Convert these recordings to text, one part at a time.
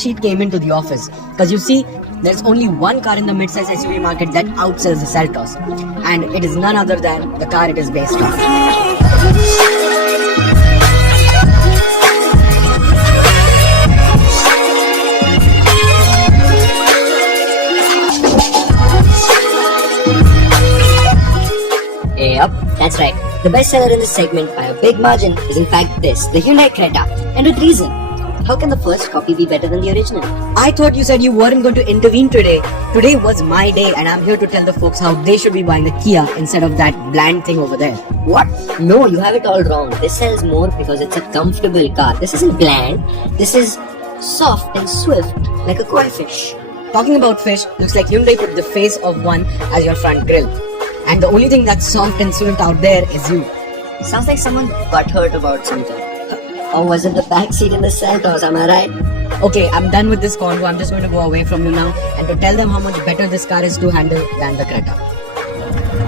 sheet came into the office. Because you see, there's only one car in the mid-size SUV market that outsells the Seltos. And it is none other than the car it is based on. Yep, that's right. The best seller in this segment by a big margin is in fact this, the Hyundai Creta. And with reason. How can the first copy be better than the original? I thought you said you weren't going to intervene today. Today was my day and I'm here to tell the folks how they should be buying the Kia instead of that bland thing over there. What? No, you have it all wrong. This sells more because it's a comfortable car. This isn't bland. This is soft and swift like a koi fish. Talking about fish, looks like Hyundai put the face of one as your front grille. And the only thing that's soft and swift out there is you. Sounds like someone got hurt about something. Or was it the back seat in the Seltos, am I right? Okay, I'm done with this convo. I'm just going to go away from you now and to tell them how much better this car is to handle than the Creta.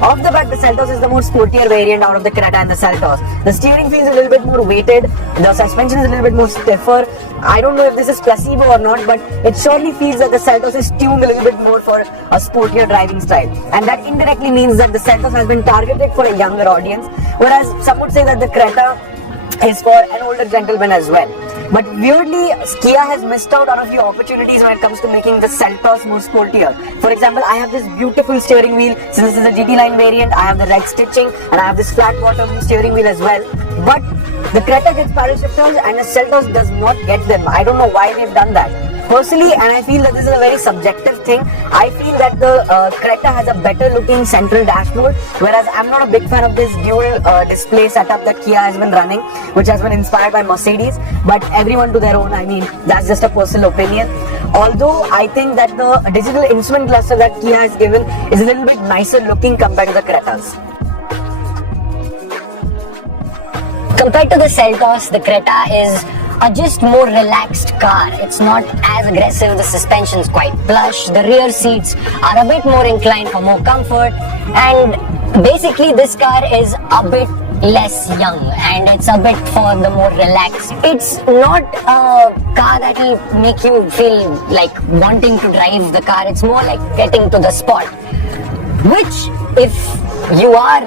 Off the bat, the Seltos is the more sportier variant out of the Creta and the Seltos. The steering feels a little bit more weighted, the suspension is a little bit more stiffer. I don't know if this is placebo or not, but it surely feels that the Seltos is tuned a little bit more for a sportier driving style. And that indirectly means that the Seltos has been targeted for a younger audience, whereas some would say that the Creta is for an older gentleman as well. But weirdly, Kia has missed out on a few opportunities when it comes to making the Seltos more sportier. For example, I have this beautiful steering wheel. Since this is a GT line variant, I have the red stitching and I have this flat bottom steering wheel as well. But the Creta gets paddle shifters and the Seltos does not get them. I don't know why they've done that. Personally, and I feel that this is a very subjective thing, I feel that the Creta has a better looking central dashboard, whereas I'm not a big fan of this dual display setup that Kia has been running, which has been inspired by Mercedes. But everyone to their own, I mean, that's just a personal opinion. Although I think that the digital instrument cluster that Kia has given is a little bit nicer looking compared to the Cretas. Compared to the Seltos, the Creta is a just more relaxed car. It's not as aggressive, the suspension's quite plush, the rear seats are a bit more inclined for more comfort, and basically this car is a bit less young and it's a bit for the more relaxed. It's not a car that will make you feel like wanting to drive the car, it's more like getting to the spot, which if you are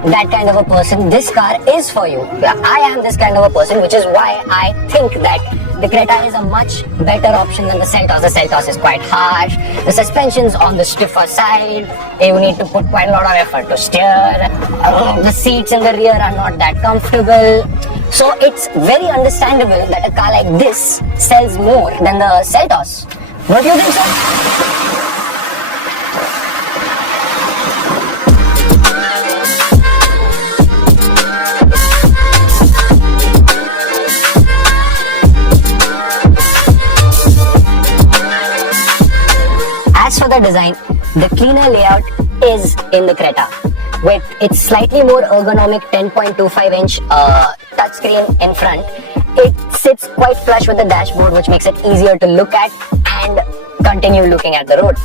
that kind of a person, this car is for you. I am this kind of a person, which is why I think that the Creta is a much better option than the Seltos. The Seltos is quite harsh, the suspension's on the stiffer side, you need to put quite a lot of effort to steer, the seats in the rear are not that comfortable. So it's very understandable that a car like this sells more than the Seltos. Don't you think so? As for the design, the cleaner layout is in the Creta, with its slightly more ergonomic 10.25-inch touchscreen in front. It sits quite flush with the dashboard, which makes it easier to look at and continue looking at the road.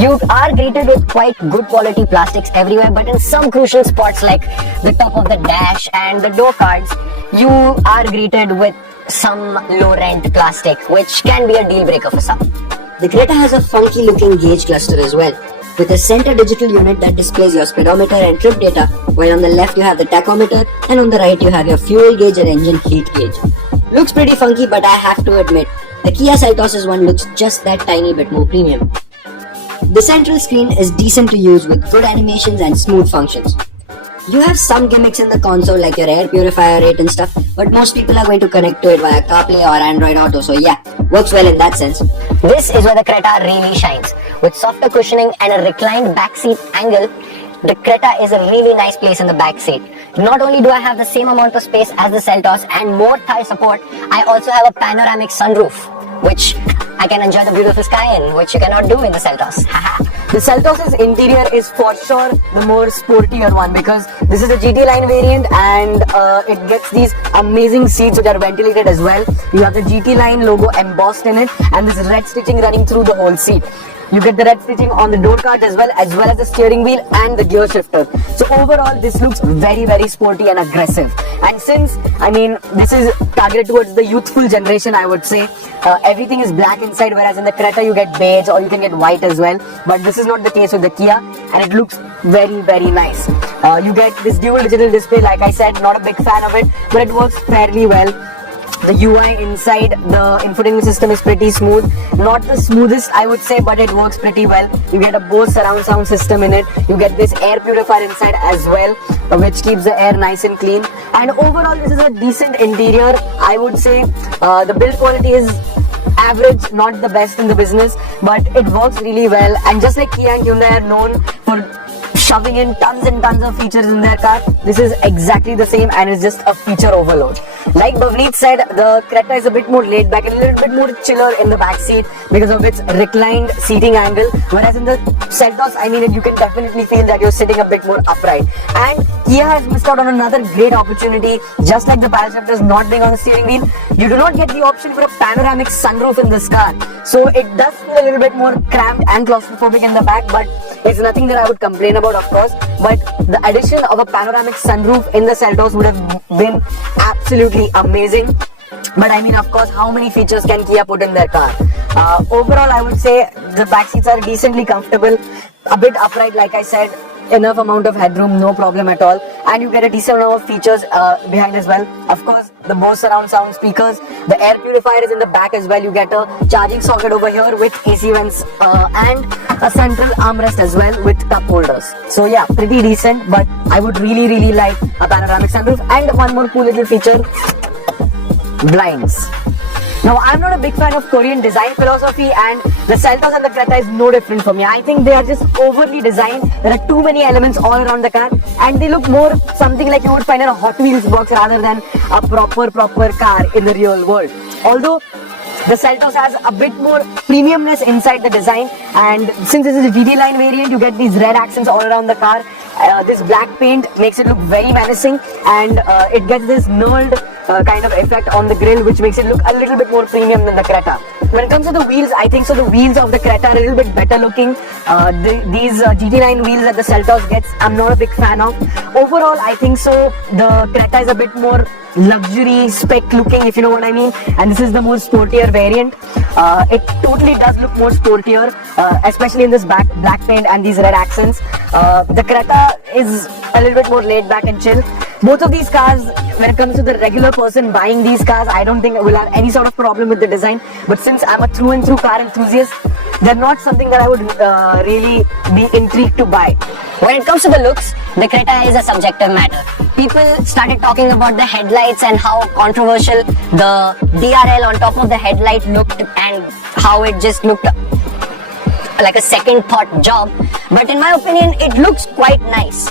You are greeted with quite good quality plastics everywhere, but in some crucial spots like the top of the dash and the door cards, you are greeted with some low-rent plastic, which can be a deal breaker for some. The Creta has a funky looking gauge cluster as well, with a center digital unit that displays your speedometer and trip data, while on the left you have the tachometer and on the right you have your fuel gauge and engine heat gauge. Looks pretty funky, but I have to admit, the Kia Seltos' one looks just that tiny bit more premium. The central screen is decent to use with good animations and smooth functions. You have some gimmicks in the console like your air purifier rate and stuff, but most people are going to connect to it via CarPlay or Android Auto, so yeah, works well in that sense. This is where the Creta really shines. With softer cushioning and a reclined backseat angle, the Creta is a really nice place in the backseat. Not only do I have the same amount of space as the Seltos and more thigh support, I also have a panoramic sunroof, which I can enjoy the beautiful sky in, which you cannot do in the Seltos. The Seltos' interior is for sure the more sportier one because this is a GT line variant and it gets these amazing seats which are ventilated as well. You have the GT line logo embossed in it and this red stitching running through the whole seat. You get the red stitching on the door cards as well as the steering wheel and the gear shifter. So overall, this looks very sporty and aggressive. And since, I mean, this is targeted towards the youthful generation, I would say, everything is black inside, whereas in the Creta you get beige or you can get white as well. But this is not the case with the Kia, and it looks very nice. You get this dual digital display, like I said, not a big fan of it, but it works fairly well. The UI inside the infotainment system is pretty smooth. Not the smoothest, I would say, but it works pretty well. You get a Bose surround sound system in it. You get this air purifier inside as well, which keeps the air nice and clean. And overall, this is a decent interior. I would say the build quality is average, not the best in the business, but it works really well. And just like Kia and Hyundai are known for shoving in tons and tons of features in their car, this is exactly the same and is just a feature overload. Like Bhavneet said, the Creta is a bit more laid back and a little bit more chiller in the back seat because of its reclined seating angle, whereas in the Seltos, I mean, you can definitely feel that you're sitting a bit more upright. And Kia has missed out on another great opportunity. Just like the paddle shifters not being on the steering wheel, you do not get the option for a panoramic sunroof in this car. So it does feel a little bit more cramped and claustrophobic in the back, but it's nothing that I would complain about, of course. But the addition of a panoramic sunroof in the Seltos would have been absolutely amazing. But I mean, of course, how many features can Kia put in their car? Overall, I would say the back seats are decently comfortable, a bit upright, like I said, enough amount of headroom, no problem at all, and you get a decent amount of features behind as well. Of course, the Bose surround sound speakers, the air purifier is in the back as well. You get a charging socket over here with AC vents and a central armrest as well with cup holders. So yeah, pretty decent, but I would really like a panoramic sunroof. And one more cool little feature, blinds. Now, I'm not a big fan of Korean design philosophy, and the Seltos and the Creta is no different for me. I think they are just overly designed. There are too many elements all around the car, and they look more something like you would find in a Hot Wheels box rather than a proper car in the real world. Although the Seltos has a bit more premiumness inside the design, and since this is a GT line variant, you get these red accents all around the car. This black paint makes it look very menacing, and it gets this knurled kind of effect on the grille, which makes it look a little bit more premium than the Creta. When it comes to the wheels, I think so the wheels of the Creta are a little bit better looking. These GT line wheels that the Seltos gets, I'm not a big fan of. Overall, I think so the Creta is a bit more luxury spec looking, if you know what I mean, and this is the more sportier variant. It totally does look more sportier, especially in this black paint and these red accents. The Creta is a little bit more laid back and chill. Both of these cars, when it comes to the regular person buying these cars, I don't think will have any sort of problem with the design, but since I'm a through and through car enthusiast, they're not something that I would really be intrigued to buy. When it comes to the looks, the Creta is a subjective matter. People started talking about the headlights and how controversial the DRL on top of the headlight looked and how it just looked like a second thought job. But in my opinion, it looks quite nice.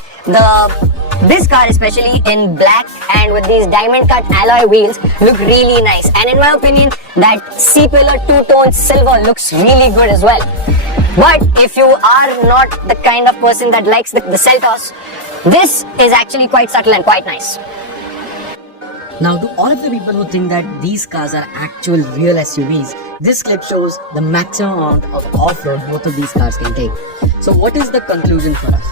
This car, especially in black and with these diamond cut alloy wheels, look really nice. And in my opinion, that C-pillar two-tone silver looks really good as well. But if you are not the kind of person that likes the Seltos, this is actually quite subtle and quite nice. Now, to all of the people who think that these cars are actual real SUVs, this clip shows the maximum amount of off-road both of these cars can take. So what is the conclusion for us?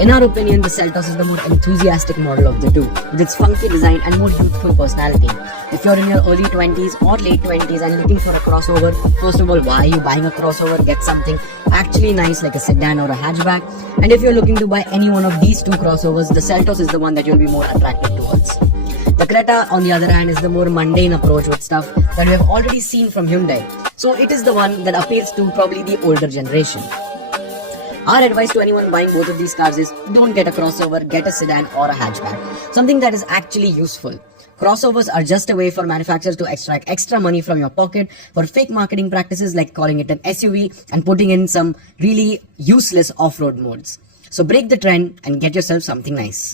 In our opinion, the Seltos is the more enthusiastic model of the two, with its funky design and more youthful personality. If you're in your early 20s or late 20s and looking for a crossover, first of all, why are you buying a crossover? Get something actually nice like a sedan or a hatchback. And if you're looking to buy any one of these two crossovers, the Seltos is the one that you'll be more attracted towards. The Creta, on the other hand, is the more mundane approach with stuff that we have already seen from Hyundai. So it is the one that appeals to probably the older generation. Our advice to anyone buying both of these cars is don't get a crossover, get a sedan or a hatchback. Something that is actually useful. Crossovers are just a way for manufacturers to extract extra money from your pocket for fake marketing practices like calling it an SUV and putting in some really useless off-road modes. So break the trend and get yourself something nice.